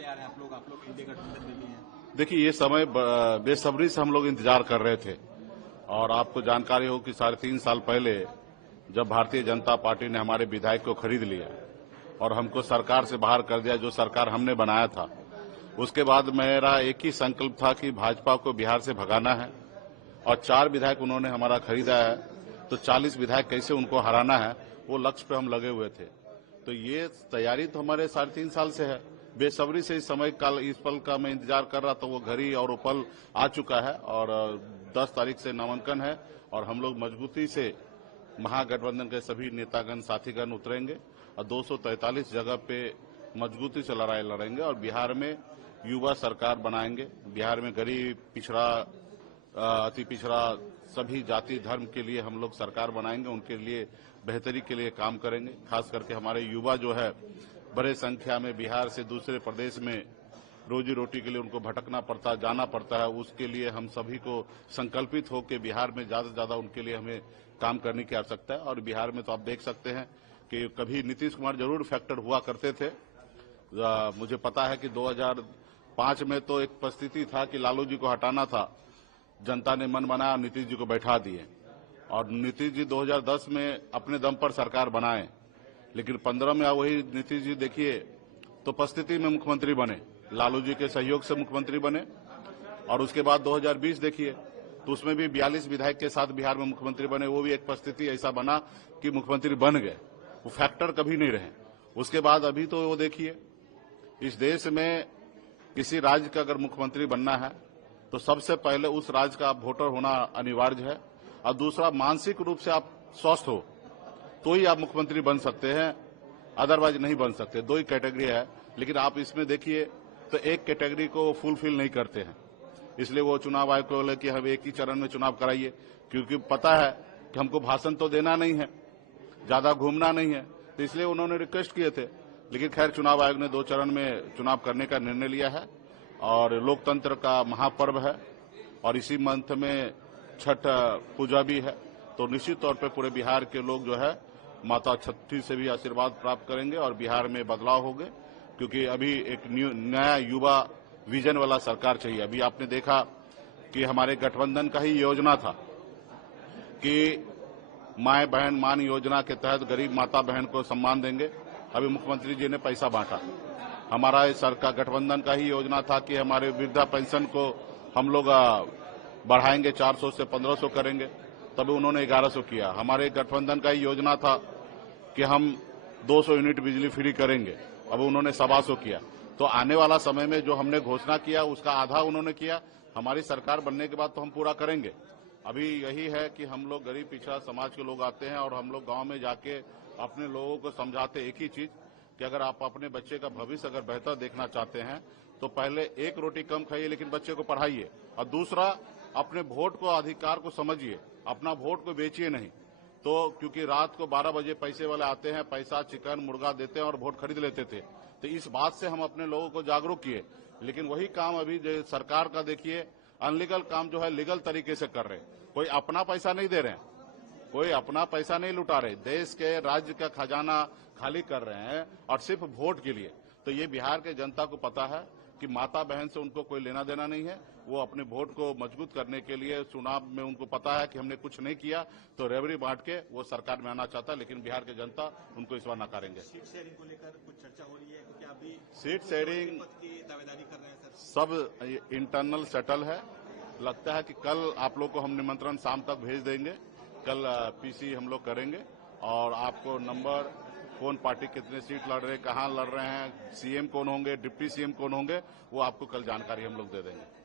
तैयार हैं आप लोग इंडिया गठबंधन में भी हैं? देखिए, ये समय बेसब्री से हम लोग इंतजार कर रहे थे और आपको जानकारी हो कि 3.5 साल पहले जब भारतीय जनता पार्टी ने हमारे विधायक को खरीद लिया और हमको सरकार से बाहर कर दिया, जो सरकार हमने बनाया था, उसके बाद मेरा एक ही संकल्प था कि भाजपा को बिहार से भगाना है और 4 विधायक उन्होंने हमारा खरीदा है, तो 40 विधायक कैसे उनको हराना है, वो लक्ष्य पे हम लगे हुए थे। तो ये तैयारी तो हमारे 3.5 साल से है। बेसब्री से इस समय काल इस पल का मैं इंतजार कर रहा था, वो घड़ी और वो पल आ चुका है और 10 तारीख से नामांकन है और हम लोग मजबूती से महागठबंधन के सभी नेतागण साथीगण उतरेंगे और 243 जगह पे मजबूती से लड़ाई लड़ेंगे और बिहार में युवा सरकार बनाएंगे। बिहार में गरीब, पिछड़ा, अति पिछड़ा सभी जाति धर्म के लिए हम लोग सरकार बनाएंगे, उनके लिए बेहतरी के लिए काम करेंगे। खास करके हमारे युवा जो है बड़े संख्या में बिहार से दूसरे प्रदेश में रोजी रोटी के लिए उनको भटकना पड़ता, जाना पड़ता है, उसके लिए हम सभी को संकल्पित होकर बिहार में ज्यादा से ज्यादा उनके लिए हमें काम करने की आवश्यकता है। और बिहार में तो आप देख सकते हैं कि कभी नीतीश कुमार जरूर फैक्टर हुआ करते थे। मुझे पता है कि 2005 में तो एक परिस्थिति था कि लालू जी को हटाना था, जनता ने मन बनाया, नीतीश जी को बैठा दिए और नीतीश जी 2010 में अपने दम पर सरकार बनाए, लेकिन 15 में वही नीतीश जी देखिए तो परिस्थिति में मुख्यमंत्री बने, लालू जी के सहयोग से मुख्यमंत्री बने और उसके बाद 2020 देखिए तो उसमें भी 42 विधायक के साथ बिहार में मुख्यमंत्री बने। वो भी एक परिस्थिति ऐसा बना कि मुख्यमंत्री बन गए, वो फैक्टर कभी नहीं रहे। उसके बाद अभी तो वो देखिए, इस देश में किसी राज्य का अगर मुख्यमंत्री बनना है तो सबसे पहले उस राज्य का वोटर होना अनिवार्य है और दूसरा मानसिक रूप से आप स्वस्थ हो तो ही आप मुख्यमंत्री बन सकते हैं, अदरवाइज नहीं बन सकते। 2 ही कैटेगरी है, लेकिन आप इसमें देखिए तो एक कैटेगरी को फुलफिल नहीं करते हैं, इसलिए वो चुनाव आयोग को बोले कि हम एक ही चरण में चुनाव कराइए, क्योंकि पता है कि हमको भाषण तो देना नहीं है, ज्यादा घूमना नहीं है, तो इसलिए उन्होंने रिक्वेस्ट किए थे। लेकिन खैर चुनाव आयोग ने 2 चरण में चुनाव करने का निर्णय लिया है और लोकतंत्र का महापर्व है और इसी मंथ में छठ पूजा भी है, तो निश्चित तौर पर पूरे बिहार के लोग जो है माता छठी से भी आशीर्वाद प्राप्त करेंगे और बिहार में बदलाव होंगे, क्योंकि अभी एक नया युवा विजन वाला सरकार चाहिए। अभी आपने देखा कि हमारे गठबंधन का ही योजना था कि माए बहन मान योजना के तहत गरीब माता बहन को सम्मान देंगे, अभी मुख्यमंत्री जी ने पैसा बांटा। हमारा इस सरकार गठबंधन का ही योजना था कि हमारे वृद्धा पेंशन को हम लोग बढ़ाएंगे, 400 से 1500 करेंगे, तभी उन्होंने 1100 किया। हमारे गठबंधन का ही योजना था कि हम 200 यूनिट बिजली फ्री करेंगे, अब उन्होंने 125 किया। तो आने वाला समय में जो हमने घोषणा किया उसका आधा उन्होंने किया, हमारी सरकार बनने के बाद तो हम पूरा करेंगे। अभी यही है कि हम लोग गरीब पिछड़ा समाज के लोग आते हैं और हम लोग गांव में जाके अपने लोगों को समझाते एक ही चीज कि अगर आप अपने बच्चे का भविष्य अगर बेहतर देखना चाहते हैं तो पहले 1 रोटी कम खाइए लेकिन बच्चे को पढ़ाइए, और दूसरा अपने वोट को अधिकार को समझिए, अपना वोट को बेचिए नहीं। तो क्योंकि रात को 12 बजे पैसे वाले आते हैं, पैसा चिकन मुर्गा देते हैं और वोट खरीद लेते थे, तो इस बात से हम अपने लोगों को जागरूक किए। लेकिन वही काम अभी जो सरकार का देखिए अनलीगल काम जो है लीगल तरीके से कर रहे हैं, कोई अपना पैसा नहीं दे रहे हैं, कोई अपना पैसा नहीं लुटा रहे, देश के राज्य का खजाना खाली कर रहे हैं और सिर्फ वोट के लिए। तो ये बिहार के जनता को पता है कि माता बहन से उनको कोई लेना देना नहीं है, वो अपने वोट को मजबूत करने के लिए चुनाव में उनको पता है कि हमने कुछ नहीं किया तो रेवड़ी बांट के वो सरकार में आना चाहता है, लेकिन बिहार के जनता उनको इस बार नकारेंगे। सीट शेयरिंग को लेकर कुछ चर्चा हो रही है क्योंकि अभी सीट शेयरिंग की दावेदारी कर रहे हैं सर, सब इंटरनल सेटल है। लगता है कि कल आप लोग को हम निमंत्रण शाम तक भेज देंगे, कल पीसी हम लोग करेंगे और आपको नंबर, कौन पार्टी कितने सीट लड़ रहे हैं, कहाँ लड़ रहे हैं, सीएम कौन होंगे, डिप्टी सीएम कौन होंगे, वो आपको कल जानकारी हम लोग दे देंगे।